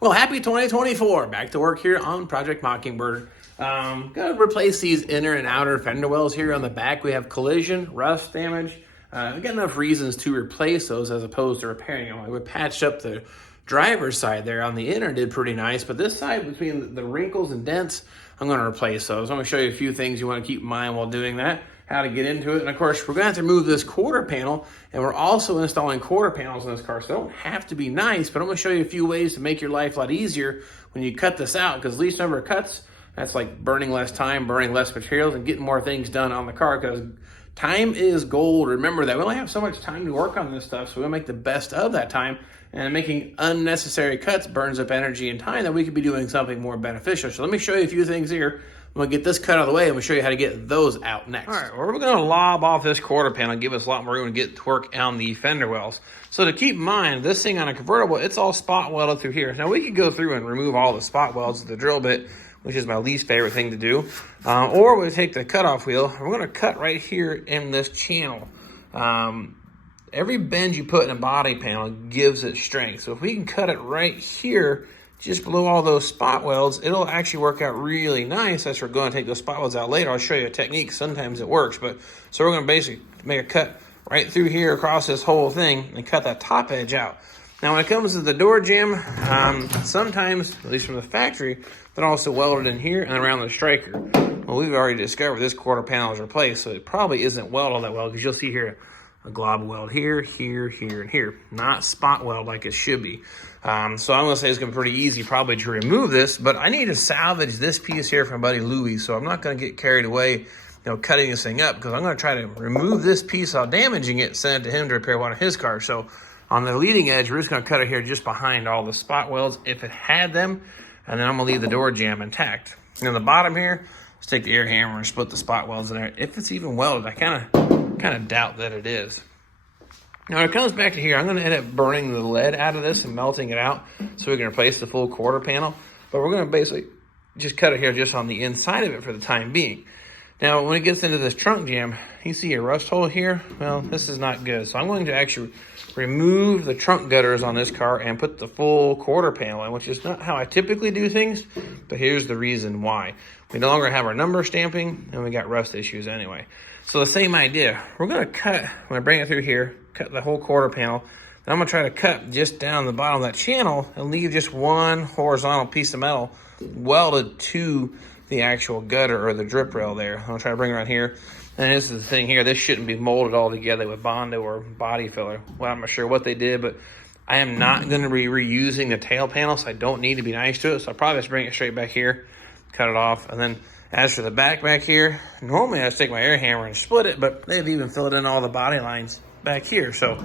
Well, happy 2024. Back to work here on Project Mockingbird. Gonna replace these inner and outer fender wells here on the back. We have collision, rust damage. We got enough reasons to replace those as opposed to repairing them. We patched up the driver's side there on the inner, did pretty nice, but this side between the wrinkles and dents, I'm gonna replace those. I'm gonna show you a few things you wanna keep in mind while doing that, how to get into it. And of course, we're gonna have to remove this quarter panel, and we're also installing quarter panels in this car, so they don't have to be nice, but I'm gonna show you a few ways to make your life a lot easier when you cut this out, because least number of cuts, that's like burning less time, burning less materials, and getting more things done on the car, because time is gold. Remember that. We only have so much time to work on this stuff, so we'll make the best of that time, and making unnecessary cuts burns up energy and time that we could be doing something more beneficial. So let me show you a few things here. I'm gonna get this cut out of the way, and we'll show you how to get those out next. All right, well, we're gonna lob off this quarter panel and give us a lot more room to get to work on the fender wells. So to keep in mind, this thing on a convertible, it's all spot welded through here. Now we could go through and remove all the spot welds with the drill bit, which is my least favorite thing to do. Or we take the cutoff wheel, and we're gonna cut right here in this channel. Every bend you put in a body panel gives it strength. So if we can cut it right here, just below all those spot welds, it'll actually work out really nice. As we're going to take those spot welds out later, I'll show you a technique. Sometimes it works, but so we're going to basically make a cut right through here across this whole thing and cut that top edge out. Now, when it comes to the door jamb, sometimes, at least from the factory, they're also welded in here and around the striker. Well, we've already discovered this quarter panel is replaced, so it probably isn't welded that well, because you'll see here a glob weld here, here, here, and here. Not spot weld like it should be. So I'm gonna say it's gonna be pretty easy probably to remove this, but I need to salvage this piece here from buddy Louie, so I'm not gonna get carried away, cutting this thing up, because I'm gonna try to remove this piece without damaging it, send it to him to repair one of his cars. So on the leading edge, we're just gonna cut it here just behind all the spot welds if it had them, and then I'm gonna leave the door jamb intact. And on the bottom here, let's take the air hammer and split the spot welds in there. If it's even welded, I kind of doubt that it is. Now, when it comes back to here, I'm going to end up burning the lead out of this and melting it out so we can replace the full quarter panel. But we're going to basically just cut it here just on the inside of it for the time being. Now, when it gets into this trunk jamb, you see a rust hole here? Well, this is not good. So I'm going to actually remove the trunk gutters on this car and put the full quarter panel in, which is not how I typically do things, but here's the reason why. We no longer have our number stamping, and we got rust issues anyway. So the same idea. We're going to cut, I'm going to bring it through here, cut the whole quarter panel. Then I'm going to try to cut just down the bottom of that channel and leave just one horizontal piece of metal welded to the actual gutter or the drip rail there. I'm going to try to bring it around here. And this is the thing here. This shouldn't be molded all together with Bondo or body filler. Well, I'm not sure what they did, but I am not going to be reusing the tail panel, so I don't need to be nice to it. So I'll probably just bring it straight back here, cut it off, and then as for the back here, normally I just take my air hammer and split it, but they've even filled in all the body lines back here, so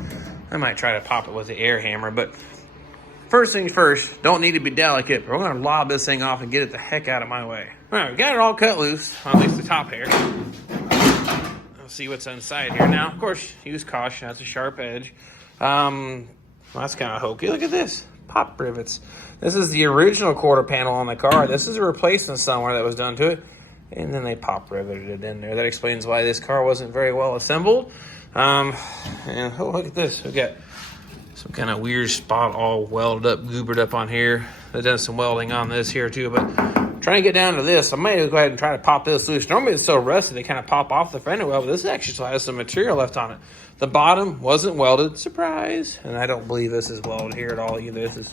I might try to pop it with the air hammer. But first things first, don't need to be delicate, but we're going to lob this thing off and get it the heck out of my way. All right, we got it all cut loose, at least the top here. Let's see what's inside here. Now, of course, use caution. That's a sharp edge. Well, that's kind of hokey. Look at this. Pop rivets. This is the original quarter panel on the car. This is a replacement somewhere that was done to it, and then they pop riveted it in there. That explains why this car wasn't very well assembled. And oh, look at this. We've got some kind of weird spot all welded up, goobered up on here. They've done some welding on this here too, but trying to get down to this, I might go ahead and try to pop this loose. Normally it's so rusty they kind of pop off the fender well, but this actually still has some material left on it. The bottom wasn't welded, surprise, and I don't believe this is welded here at all either. This is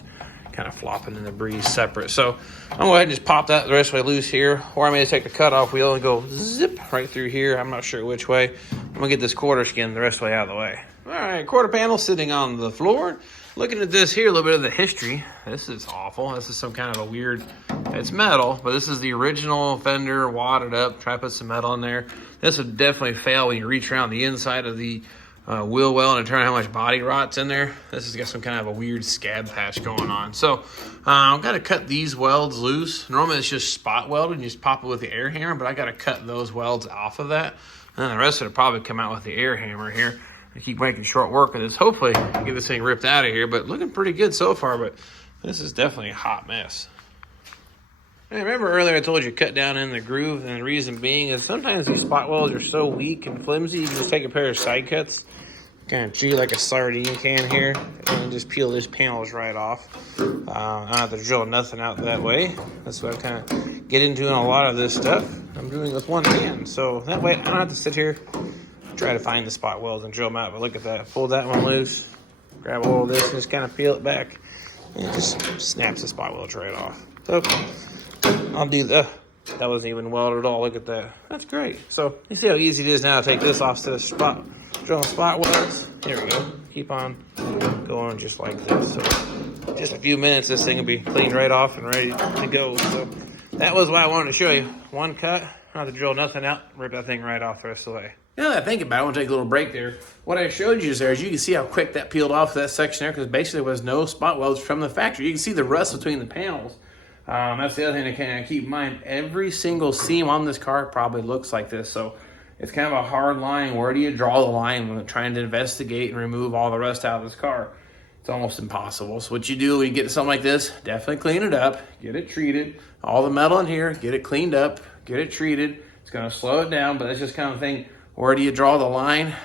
kind of flopping in the breeze separate. So I'm going to go ahead and just pop that the rest of the way loose here, or I may take the cutoff wheel and go zip right through here. I'm not sure which way. I'm going to get this quarter skin the rest of the way out of the way. All right, quarter panel sitting on the floor. Looking at this here, a little bit of the history. This is awful. This is some kind of a weird, it's metal, but this is the original fender, wadded up. Try to put some metal in there. This would definitely fail when you reach around the inside of the wheel well and determine how much body rot's in there. This has got some kind of a weird scab patch going on. So I've got to cut these welds loose. Normally it's just spot welded and you just pop it with the air hammer, but I got to cut those welds off of that. And then the rest of it will probably come out with the air hammer here. I keep making short work of this. Hopefully get this thing ripped out of here, but looking pretty good so far, but this is definitely a hot mess. Hey, remember earlier I told you cut down in the groove, and the reason being is sometimes these spot welds are so weak and flimsy, you can just take a pair of side cuts, kind of chew like a sardine can here, and just peel these panels right off. I don't have to drill nothing out that way. That's what I kind of get into in a lot of this stuff. I'm doing it with one hand, so that way I don't have to sit here try to find the spot welds and drill them out. But look at that, pull that one loose, grab a hold of this, and just kind of peel it back, and it just snaps the spot welds right off. So I'll do that wasn't even welded at all. Look at that. That's great. So you see how easy it is now to take this off to the spot, drill spot welds. Here we go. Keep on going just like this. So just a few minutes, this thing will be cleaned right off and ready to go. So that was what I wanted to show you. One cut, not to drill nothing out, rip that thing right off the rest of the way. Now that I think about it, I want to take a little break there. What I showed you there is you can see how quick that peeled off that section there, because basically there was no spot welds from the factory. You can see the rust between the panels. That's the other thing to kind of keep in mind. Every single seam on this car probably looks like this. So it's kind of a hard line. Where do you draw the line when trying to investigate and remove all the rust out of this car? It's almost impossible. So what you do when you get something like this, definitely clean it up, get it treated. All the metal in here, get it cleaned up, get it treated. It's going to slow it down, but that's just kind of thing. Where do you draw the line?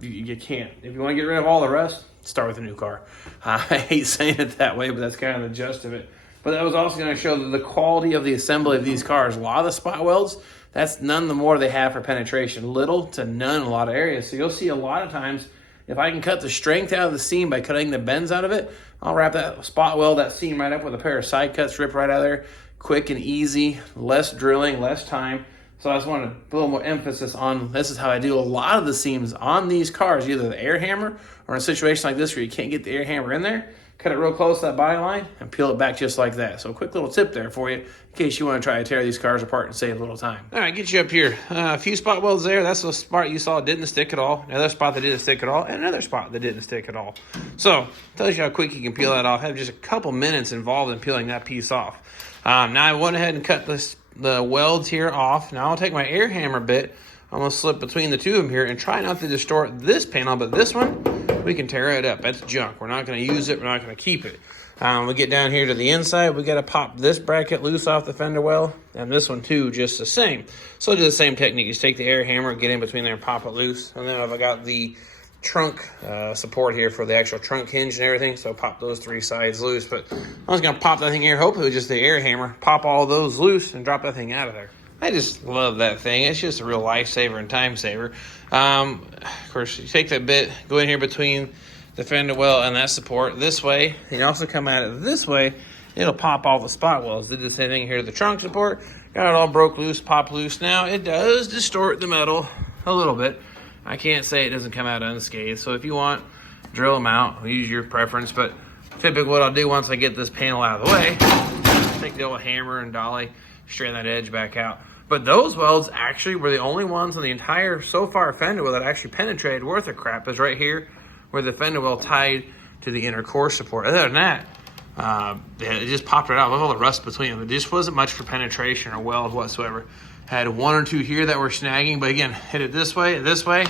You can't. If you want to get rid of all the rust, start with a new car. I hate saying it that way, but that's kind of the gist of it. But that was also going to show the quality of the assembly of these cars. A lot of the spot welds, that's none the more they have for penetration. Little to none in a lot of areas. So you'll see a lot of times, if I can cut the strength out of the seam by cutting the bends out of it, I'll wrap that spot weld, that seam right up with a pair of side cuts, rip right out of there. Quick and easy, less drilling, less time. So I just want to put a little more emphasis on, this is how I do a lot of the seams on these cars, either the air hammer or in a situation like this where you can't get the air hammer in there. Cut it real close to that body line and peel it back just like that. So a quick little tip there for you in case you want to try to tear these cars apart and save a little time. All right, get you up here. A few spot welds there. That's the spot you saw didn't stick at all. Another spot that didn't stick at all. And another spot that didn't stick at all. So tells you how quick you can peel that off. Have just a couple minutes involved in peeling that piece off. Now I went ahead and cut the welds here off. Now I'll take my air hammer bit. I'm going to slip between the two of them here and try not to distort this panel, but this one, we can tear it up. That's junk. We're not going to use it. We're not going to keep it. We get down here to the inside. We got to pop this bracket loose off the fender well, and this one too, just the same. So do the same technique. You just take the air hammer, get in between there and pop it loose. And then I've got the trunk support here for the actual trunk hinge and everything, so pop those three sides loose. But I was going to pop that thing here, hopefully with just the air hammer, pop all of those loose and drop that thing out of there. I just love that thing. It's just a real lifesaver and time saver. Of course, you take that bit, go in here between the fender well and that support this way. And you also come at it this way, it'll pop all the spot welds. Did the same thing here to the trunk support. Got it all broke loose, pop loose. Now, it does distort the metal a little bit. I can't say it doesn't come out unscathed. So if you want, drill them out. Use your preference. But typically what I'll do once I get this panel out of the way, take the old hammer and dolly, straighten that edge back out. But those welds actually were the only ones on the entire so far fender well that actually penetrated worth a crap, is right here where the fender well tied to the inner core support. Other than that, it just popped right out. Look at all the rust between them. It just wasn't much for penetration or weld whatsoever. Had one or two here that were snagging, but again, hit it this way,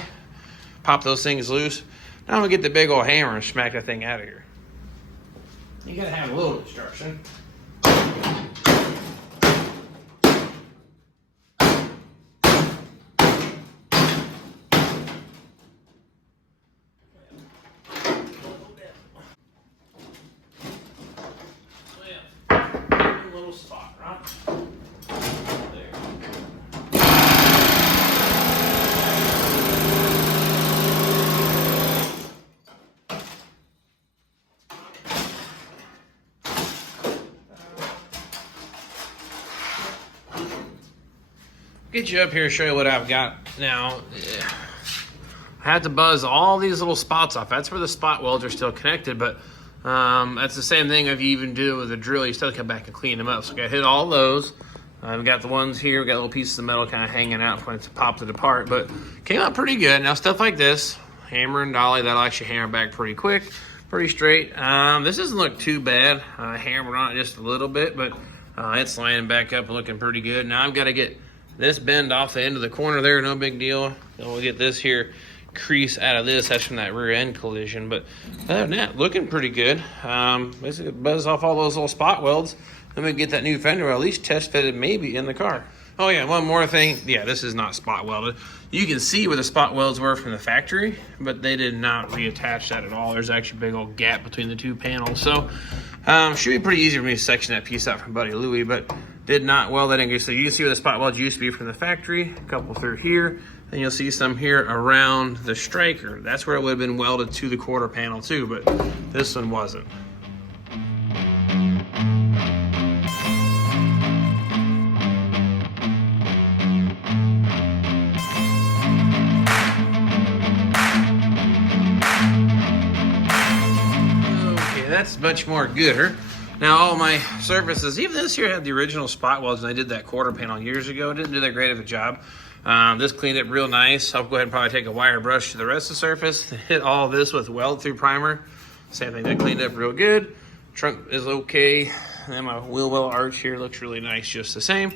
pop those things loose. Now I'm gonna get the big old hammer and smack that thing out of here. You gotta have a little instruction. Spot, right? There. Get you up here, show you what I've got now. I have to buzz all these little spots off. That's where the spot welds are still connected, but that's the same thing if you even do it with a drill. You still come back and clean them up. So I got to hit all those. We've got the ones here. We've got little pieces of metal kind of hanging out when it's popped it apart, but came out pretty good. Now stuff like this, hammer and dolly, that'll actually hammer back pretty quick, pretty straight. This doesn't look too bad. Hammered on it just a little bit, but it's lining back up and looking pretty good. Now I've got to get this bend off the end of the corner there, no big deal. Then we'll get this here crease out of this. That's from that rear end collision, but other than that, looking pretty good. Basically buzz off all those little spot welds. Then we get that new fender, or at least test fitted maybe in the car. Oh yeah, one more thing. Yeah, this is not spot welded. You can see where the spot welds were from the factory, but they did not reattach that at all. There's actually a big old gap between the two panels. So should be pretty easy for me to section that piece out from Buddy Louie, but did not weld that in. So you can see where the spot welds used to be from the factory, a couple through here, and you'll see some here around the striker. That's where it would have been welded to the quarter panel too, but this one wasn't. That's much more gooder. Now all my surfaces, even this here had the original spot welds, and I did that quarter panel years ago. Didn't do that great of a job. This cleaned it real nice. I'll go ahead and probably take a wire brush to the rest of the surface, hit all of this with weld through primer. Same thing, that cleaned up real good. Trunk is okay. And then my wheel well arch here looks really nice just the same.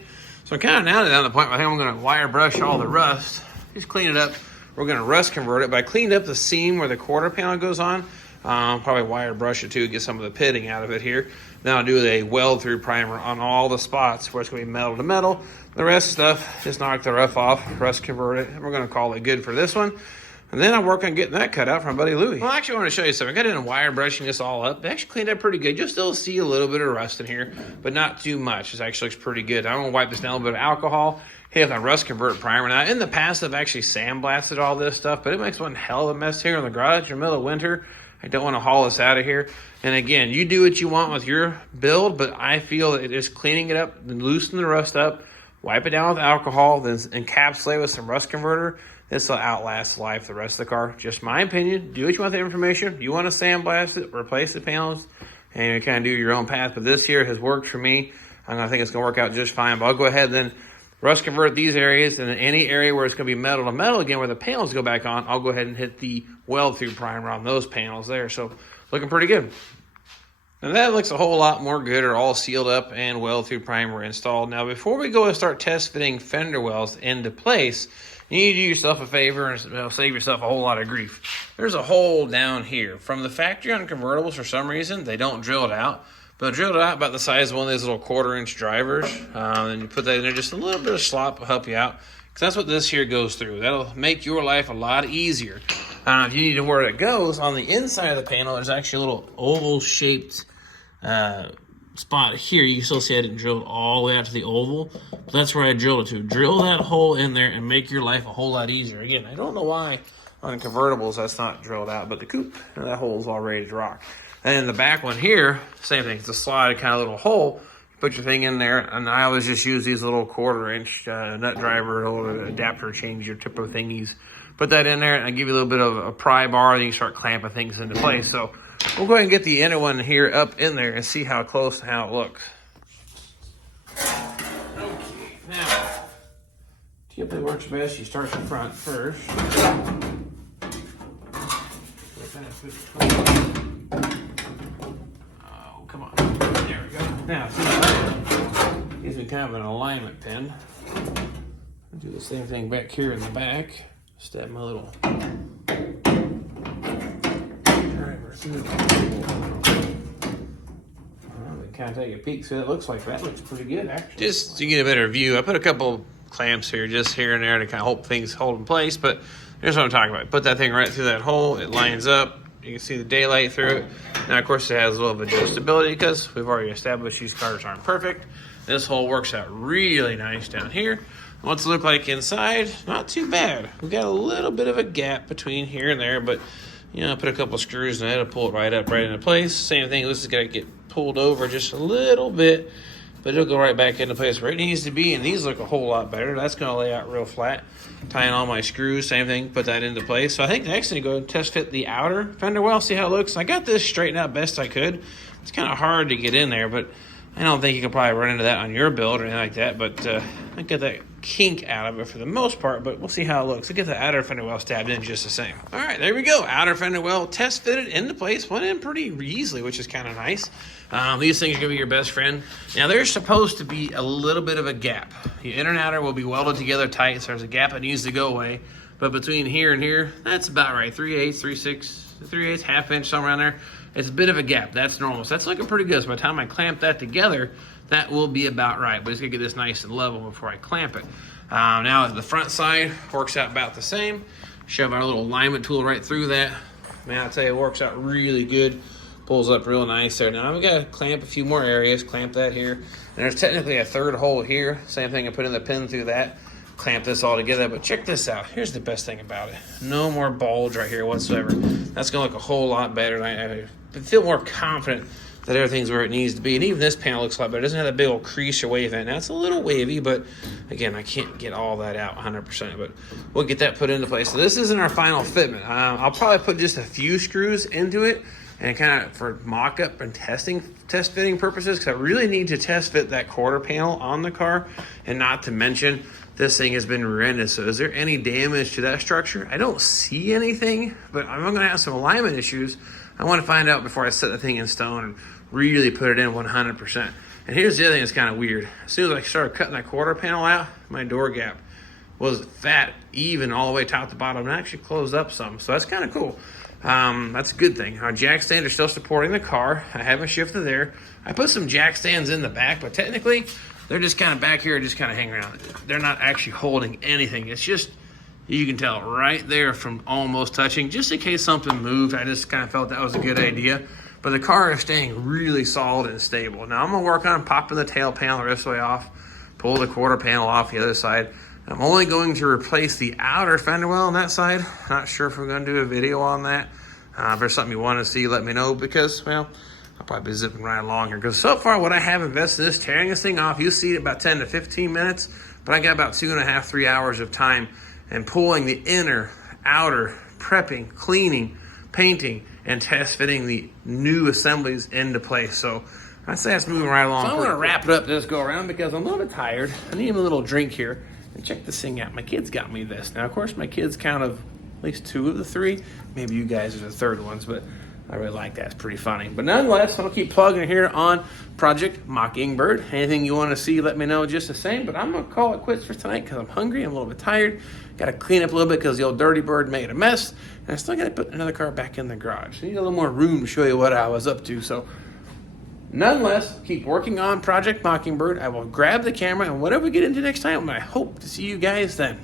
So I'm kind of now down to the point where I think I'm gonna wire brush all the rust, just clean it up. We're gonna rust convert it, but I cleaned up the seam where the quarter panel goes on. Probably wire brush it too, get some of the pitting out of it here. Then I'll do a weld through primer on all the spots where it's gonna be metal to metal. The rest stuff, just knock the rough off, rust convert it, and we're gonna call it good for this one. And then I'll work on getting that cut out from Buddy Louie. Well, actually I want to show you something. I got in wire brushing this all up. It actually cleaned up pretty good. You'll still see a little bit of rust in here, but not too much. This actually looks pretty good. I'm gonna wipe this down a little bit of alcohol, hit my rust convert primer. Now in the past I've actually sandblasted all this stuff, but it makes one hell of a mess here in the garage in the middle of winter. I don't want to haul this out of here. And again, you do what you want with your build, but I feel that it is cleaning it up, then loosen the rust up, wipe it down with alcohol, then encapsulate with some rust converter. This will outlast life the rest of the car. Just my opinion. Do what you want with the information. You want to sandblast it, replace the panels, and you kind of do your own path. But this here has worked for me. I think it's going to work out just fine. But I'll go ahead and then rust convert these areas, and then any area where it's going to be metal to metal again, where the panels go back on, I'll go ahead and hit the weld through primer on those panels there. So looking pretty good. And that looks a whole lot more gooder, all sealed up and weld through primer installed. Now before we go and start test fitting fender wells into place, you need to do yourself a favor and save yourself a whole lot of grief. There's a hole down here. From the factory on convertibles, for some reason, they don't drill it out. But drill it out about the size of one of these little 1/4-inch drivers. And you put that in there, just a little bit of slop will help you out. Because that's what this here goes through. That'll make your life a lot easier. If you need to where it goes, on the inside of the panel, there's actually a little oval-shaped spot here. You can still see I didn't drill it all the way out to the oval. But that's where I drilled it to. Drill that hole in there and make your life a whole lot easier. Again, I don't know why on convertibles that's not drilled out, but the coupe, that hole's all ready to rock. And then the back one here, same thing. It's a slide kind of little hole. You put your thing in there, and I always just use these little 1/4-inch nut driver or adapter change your typical thingies. Put that in there, and I give you a little bit of a pry bar, then you start clamping things into place. So we'll go ahead and get the inner one here up in there and see how close and how it looks. Okay, now, typically works best, you start the front first. Come on. There we go. Now, see that gives me kind of an alignment pin. I'll do the same thing back here in the back. Stab my little driver through. Kind of take a peek, see what it looks like. That looks pretty good, actually. Just to get a better view, I put a couple clamps here, just here and there, to kind of hold things hold in place. But here's what I'm talking about. Put that thing right through that hole. It lines up. You can see the daylight through it. Now, of course, it has a little bit of adjustability because we've already established these cars aren't perfect. This hole works out really nice down here. What's it look like inside? Not too bad. We got a little bit of a gap between here and there, but you know, put a couple screws in it to pull it right up, right into place. Same thing. This is gonna get pulled over just a little bit, but it'll go right back into place where it needs to be. And these look a whole lot better. That's gonna lay out real flat. Tying all my screws, same thing, put that into place. So I think next thing, go and test fit the outer fender well, see how it looks. I got this straightened out best I could. It's kind of hard to get in there, but I don't think you can probably run into that on your build or anything like that. But I got that kink out of it for the most part, but we'll see how it looks. I'll get the outer fender well stabbed in just the same. All right, there we go. Outer fender well test fitted into place. Went in pretty easily, which is kind of nice. These things are gonna be your best friend. Now there's supposed to be a little bit of a gap. The inner and outer will be welded together tight, so there's a gap that needs to go away. But between here and here, that's about right. 3/8, 3/6, 3/8, half inch, somewhere around there. it's a bit of a gap. That's normal. So that's looking pretty good. So by the time I clamp that together, that will be about right. But it's gonna get this nice and level before I clamp it. Now the front side works out about the same. Shove our little alignment tool right through that. Man, I'll tell you, it works out really good. Pulls up real nice there. Now I'm gonna clamp a few more areas. Clamp that here. And there's technically a third hole here. Same thing, I put in the pin through that. Clamp this all together, but check this out. Here's the best thing about it. No more bulge right here whatsoever. That's gonna look a whole lot better. And I feel more confident that everything's where it needs to be. And even this panel looks a lot better. It doesn't have that big old crease or wave in it. Now it's a little wavy, but again, I can't get all that out 100%, but we'll get that put into place. So this isn't our final fitment. I'll probably put just a few screws into it and kind of for mock-up and test fitting purposes, because I really need to test fit that quarter panel on the car. And not to mention, this thing has been horrendous. So is there any damage to that structure? I don't see anything, but I'm gonna have some alignment issues. I want to find out before I set the thing in stone and really put it in 100%. And here's the other thing that's kind of weird. As soon as I started cutting that quarter panel out, my door gap was fat, even all the way top to bottom, and actually closed up some. So that's kind of cool. That's a good thing. Our jack stands are still supporting the car. I haven't shifted there. I put some jack stands in the back, but technically they're just kind of back here, just kind of hanging around. They're not actually holding anything. It's just, you can tell right there from almost touching, just in case something moved. I just kind of felt that was a good idea. But the car is staying really solid and stable. Now I'm gonna work on popping the tail panel the rest of the way off, pull the quarter panel off the other side. I'm only going to replace the outer fender well on that side. Not sure if we're gonna do a video on that. If there's something you want to see, let me know, because, well, I'll probably be zipping right along here. Because so far what I have invested in this, tearing this thing off, you'll see it about 10 to 15 minutes, but I got about 2.5, 3 hours of time and pulling the inner, outer, prepping, cleaning, painting, and test fitting the new assemblies into place. So I'd say it's moving right along. So I'm gonna wrap it up this go around because I'm a little bit tired. I need a little drink here. And check this thing out. My kids got me this. Now, of course, my kids count of at least 2 of the 3. Maybe you guys are the third ones, but I really like that. It's pretty funny. But nonetheless, I'll keep plugging here on Project Mockingbird. Anything you want to see, let me know just the same. But I'm going to call it quits for tonight because I'm hungry. I'm a little bit tired. Got to clean up a little bit because the old Dirty Bird made a mess. And I still got to put another car back in the garage. I need a little more room to show you what I was up to. So nonetheless, keep working on Project Mockingbird. I will grab the camera, and whatever we get into next time, I hope to see you guys then.